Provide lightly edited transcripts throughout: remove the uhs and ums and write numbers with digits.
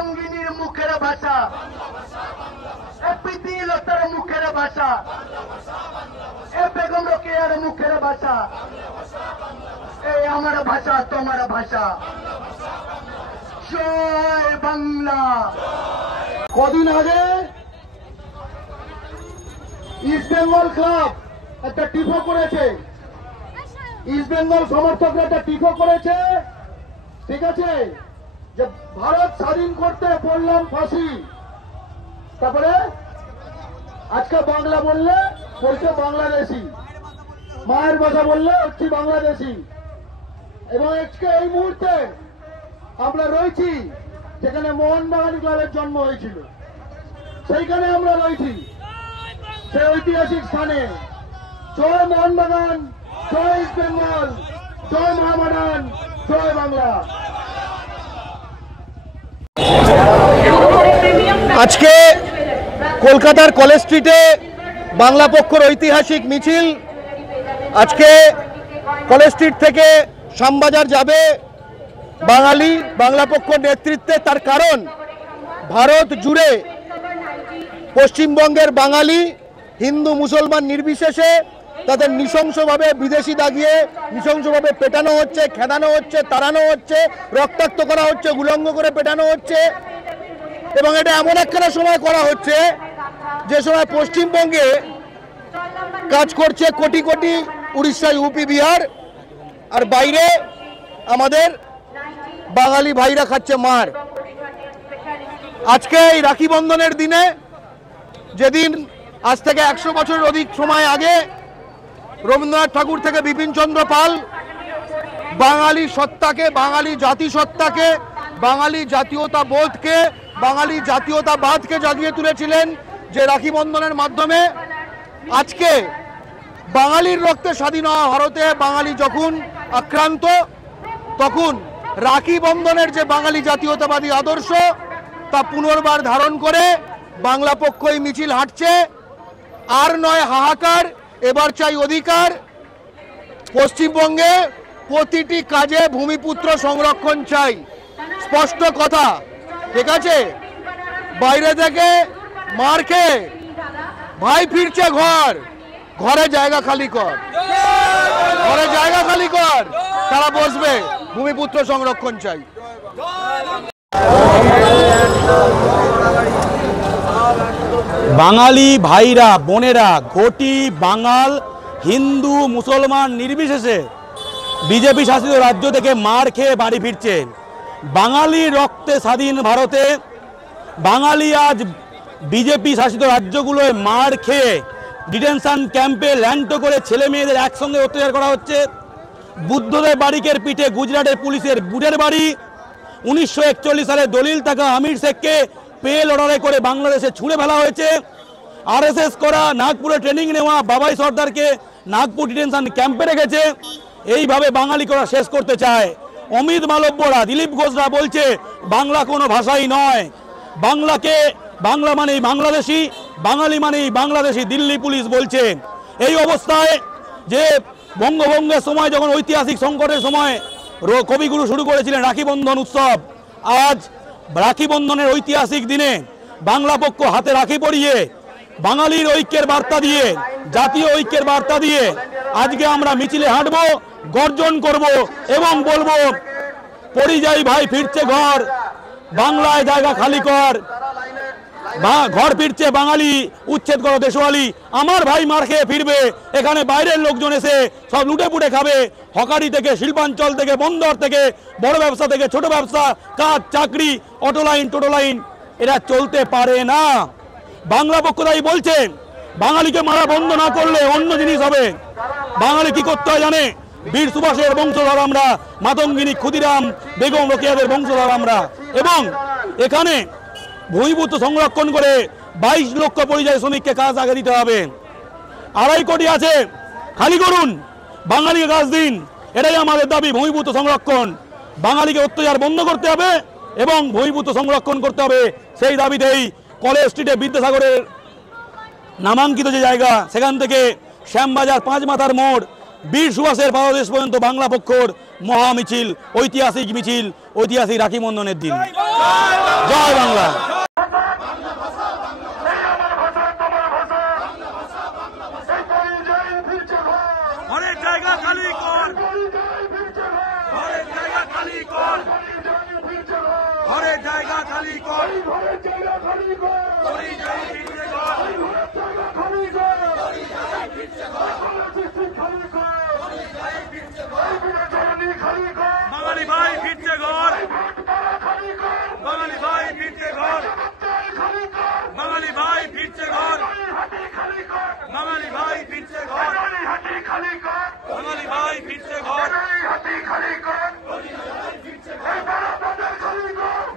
মাতঙ্গিনীর মুখের ভাষা, এ প্রীতিলতার মুখের ভাষা, এ বেগম রোকেয়ার মুখের ভাষা, এই আমার ভাষা তোমার ভাষা। জয় বাংলা। কদিন আগে ইস্ট বেঙ্গল ক্লাব একটা টিফো করেছে, ইস্ট বেঙ্গল সমর্থকরা একটা টিফো করেছে, ঠিক আছে, যে ভারত স্বাধীন করতে বললাম ফাঁসি, তারপরে আজকে বাংলা বললে বলছে বাংলাদেশি, মায়ের ভাষা বললে হচ্ছে বাংলাদেশি। এবং আজকে এই মুহূর্তে আমরা রয়েছি যেখানে মোহনবাগান ক্লাবের জন্ম হয়েছিল, সেইখানে আমরা রয়েছি, সেই ঐতিহাসিক স্থানে। জয় মোহনবাগান, জয় ইস্ট বেঙ্গল, জয় মহামাডান, জয় বাংলা। আজকে কলকাতার কলেজ স্ট্রিটে বাংলা পক্ষের ঐতিহাসিক মিছিল। আজকে কলেজ স্ট্রিট থেকে শ্যামবাজার যাবে বাঙালি বাংলা পক্ষ নেতৃত্বে। তার কারণ ভারত জুড়ে পশ্চিমবঙ্গের বাঙালি হিন্দু মুসলমান নির্বিশেষে তাদের নৃশংসভাবে বিদেশি দাগিয়ে নৃশংসভাবে পেটানো হচ্ছে, খেদানো হচ্ছে, তাড়ানো হচ্ছে, রক্তাক্ত করা হচ্ছে, উলঙ্গ করে পেটানো হচ্ছে। এবং এটা এমন একখানা সময় করা হচ্ছে যে সময় পশ্চিমবঙ্গে কাজ করছে কোটি কোটি উড়িষ্যা, ইউপি, বিহার, আর বাইরে আমাদের বাঙালি ভাইরা খাচ্ছে মার। আজকে এই রাখি বন্ধনের দিনে, যেদিন আজ থেকে 100 বছরের অধিক সময় আগে রবীন্দ্রনাথ ঠাকুর থেকে বিপিনচন্দ্র পাল বাঙালি সত্তাকে, বাঙালি জাতিসত্তাকে, বাঙালি জাতীয়তা বোধকে, বাঙালি জাতীয়তাবাদকে জাগিয়ে তুলেছিলেন যে রাখি বন্ধনের মাধ্যমে। আজকে বাঙালির রক্তে স্বাধীন হওয়া ভারতে বাঙালি যখন আক্রান্ত, তখন রাখি বন্ধনের যে বাঙালি জাতীয়তাবাদী আদর্শ তা পুনর্বার ধারণ করে বাংলা পক্ষ এই মিছিল হাঁটছে। আর নয় হাহাকার, এবার চাই অধিকার। পশ্চিমবঙ্গে প্রতিটি কাজে ভূমিপুত্র সংরক্ষণ চাই, স্পষ্ট কথা, ঠিক আছে। বাইরে থেকে মার খেয়ে ভাই ফিরছে ঘর, ঘরে জায়গা খালি কর, ঘরে জায়গা খালি কর, তারা বসবে। ভূমিপুত্র সংরক্ষণ চাই। বাঙালি ভাইরা বোনেরা ঘটি বাঙাল হিন্দু মুসলমান নির্বিশেষে বিজেপি শাসিত রাজ্য থেকে মার খেয়ে বাড়ি ফিরছেন। বাঙালি রক্তে স্বাধীন ভারতে বাঙালি আজ বিজেপি শাসিত রাজ্যগুলোয় মার খেয়ে ডিটেনশন ক্যাম্পে ল্যান্ড করে ছেলে মেয়েদের একসঙ্গে অত্যাচার করা হচ্ছে। বুদ্ধদেব বারিকের পিঠে গুজরাটের পুলিশের বুটের বাড়ি। 1941 সালে দলিল থাকা আমির শেখকে পেল অর্ডারে করে বাংলাদেশে ছুঁড়ে ফেলা হয়েছে। আরএসএস করা নাগপুরে ট্রেনিং নেওয়া বাবাই সর্দারকে নাগপুর ডিটেনশন ক্যাম্পে রেখেছে। এইভাবে বাঙালি করা শেষ করতে চায়। অমিত মালব্যরা, দিলীপ ঘোষরা বলছে বাংলা কোনো ভাষাই নয়, বাংলাকে বাংলা মানেই বাংলাদেশি, বাঙালি মানেই বাংলাদেশি, দিল্লি পুলিশ বলছে। এই অবস্থায় যে বঙ্গভঙ্গের সময় যখন ঐতিহাসিক সংকটের সময় কবিগুরু শুরু করেছিলেন রাখি বন্ধন উৎসব, আজ রাখি বন্ধনের ঐতিহাসিক দিনে বাংলা পক্ষ হাতে রাখি পরিয়ে বাঙালির ঐক্যের বার্তা দিয়ে, জাতীয় ঐক্যের বার্তা দিয়ে আজকে আমরা মিছিলে হাঁটব, গর্জন করব এবং বলবো পরিযায়ী ভাই ফিরছে ঘর, বাংলায় জায়গা খালি কর, ঘর ফিরছে বাঙালি, উচ্ছেদ করো দেশওয়ালি। আমার ভাই মার খেয়ে ফিরবে, এখানে বাইরের লোকজন এসে সব লুটে পুটে খাবে। হকারি থেকে, শিল্পাঞ্চল থেকে, বন্দর থেকে, বড় ব্যবসা থেকে ছোট ব্যবসা, কাজ, চাকরি, অটো লাইন, টোটো লাইন, এরা চলতে পারে না। বাংলা পক্ষ তাই বলছে বাঙালিকে মারা বন্ধ না করলে অন্য জিনিস হবে। বাঙালি কি করতে হয় জানে? বীর সুভাষের বংশধর আমরা, মাতঙ্গিনী, ক্ষুদিরাম, বেগম রোকেয়াদের বংশধর আমরা। এবং এখানে ভূমিপুত্র সংরক্ষণ করে 22 লক্ষ পরিযায়ী শ্রমিককে কাজ আগে দিতে হবে। 2.5 কোটি আছে, খালি করুন, বাঙালিকে কাজ দিন, এটাই আমাদের দাবি। ভূমিপুত্র সংরক্ষণ, বাঙালিকে অত্যাচার বন্ধ করতে হবে এবং ভূমিপুত্র সংরক্ষণ করতে হবে। সেই দাবিতেই কলেজ স্ট্রিটে বিদ্যাসাগরের নামাঙ্কিত যে জায়গা, সেখান থেকে শ্যামবাজার, 5 মাথার মোড়, বীর সুভাষের পাদদেশ পর্যন্ত বাংলা পক্ষর মহা মিছিল, ঐতিহাসিক মিছিল, ঐতিহাসিক রাখি বন্ধনের দিন। জয় বাংলা। ঘরের জায়গা খালি কর, ঘরের জায়গা খালি কর, ঘরের জায়গা খালি কর, বাঙালি ভাই ফিরছে ঘর, বাঙালি ভাই ফিরছে ঘর, বাঙালি ভাই ফিরছে ঘর, বাঙালি ভাই ফিরছে ঘর, বাঙালি ভাই ফিরছে ঘর,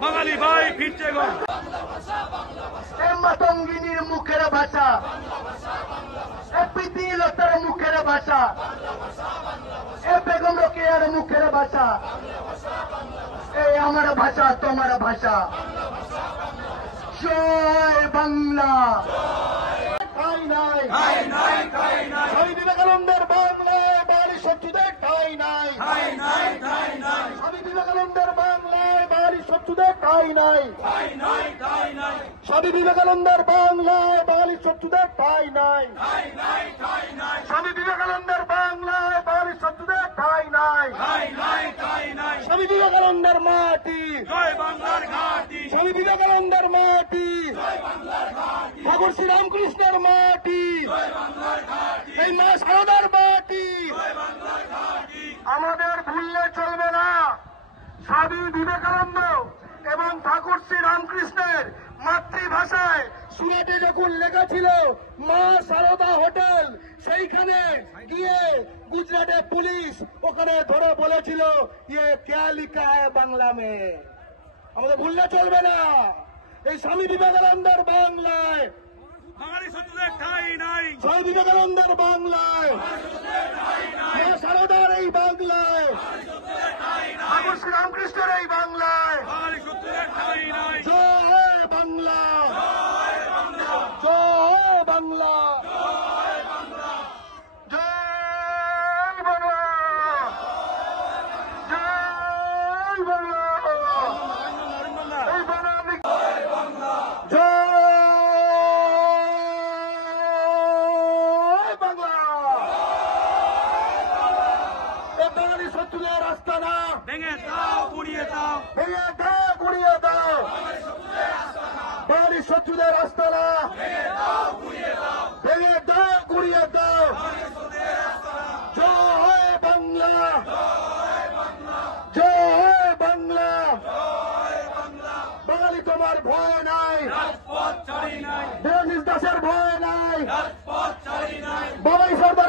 বাঙালি ভাই ফিরছে ঘর। মাতঙ্গিনীর মুখের ভাষা, প্রীতি লতার মুখের ভাষা, বেগম রোকেয়ার মুখের ভাষা, এই আমার ভাষা তোমার ভাষা। জয় বাংলা। স্বামী বিবেকানন্দের বাংলায় বাঙালি শত্রুদের ঠাঁই নাই, স্বামী বিবেকানন্দের বাংলায় বাঙালি শত্রুদের ঠাঁই নাই, স্বামী বিবেকানন্দের বাংলায় বাঙালি শত্রুদের ঠাঁই নাই, স্বামী বিবেকানন্দের বাংলায় বাঙালি শত্রুদের ঠাঁই নাই, স্বামী বিবেকানন্দের মাটি, জয় বাংলার ঘাটি, স্বামী বিবেকানন্দের মাটি, ঠাকুর শ্রীরামকৃষ্ণের মাটি, এই মা সারদার মাটি আমাদের ভুললে চলবে না। স্বামী বিবেকানন্দ এবং ঠাকুর শ্রীরামকৃষ্ণের মাতৃভাষায় সুরাটে যখন লেখা ছিল মা সারদা হোটেল, সেইখানে গিয়ে গুজরাটে পুলিশ ওখানে ধরে বলেছিল ইয়ে ক্যা লিখা হ্যায় বাংলা মে। আমাদের ভুললে চলবে না। এই স্বামী বিবেকানন্দের বাংলায়, বাঙালি শত্রুদের ঠাঁই নাই, স্বামী বিবেকানন্দের বাংলায়, মা সারদার এই বাংলায়, ঠাকুর শ্রীরামকৃষ্ণের এই বাংলায়, বাঙালি শত্রুদের ঠাঁই নাই। জয় বাংলা, জয় বাংলা, জয় বাংলা, জয় বাংলা, এই বাঙালি জয় বাংলা। এই বাঙালি শত্রুদের রাস্তা না ভেঙে দাও, গুড়িয়ে দাও, ভেঙে দাও, গুড়িয়ে দাও, বাঙালি শত্রুদের রাস্তা না ভেঙে দাও, গুড়িয়ে দাও। জয় বাংলা, জয় বাংলা, বাঙালি তোমার ভয় নাই, রাজপথ ছাড়ি নাই, দেবনিস দাসের ভয় নাই, রাজপথ ছাড়ি নাই, বাবাই সর্দার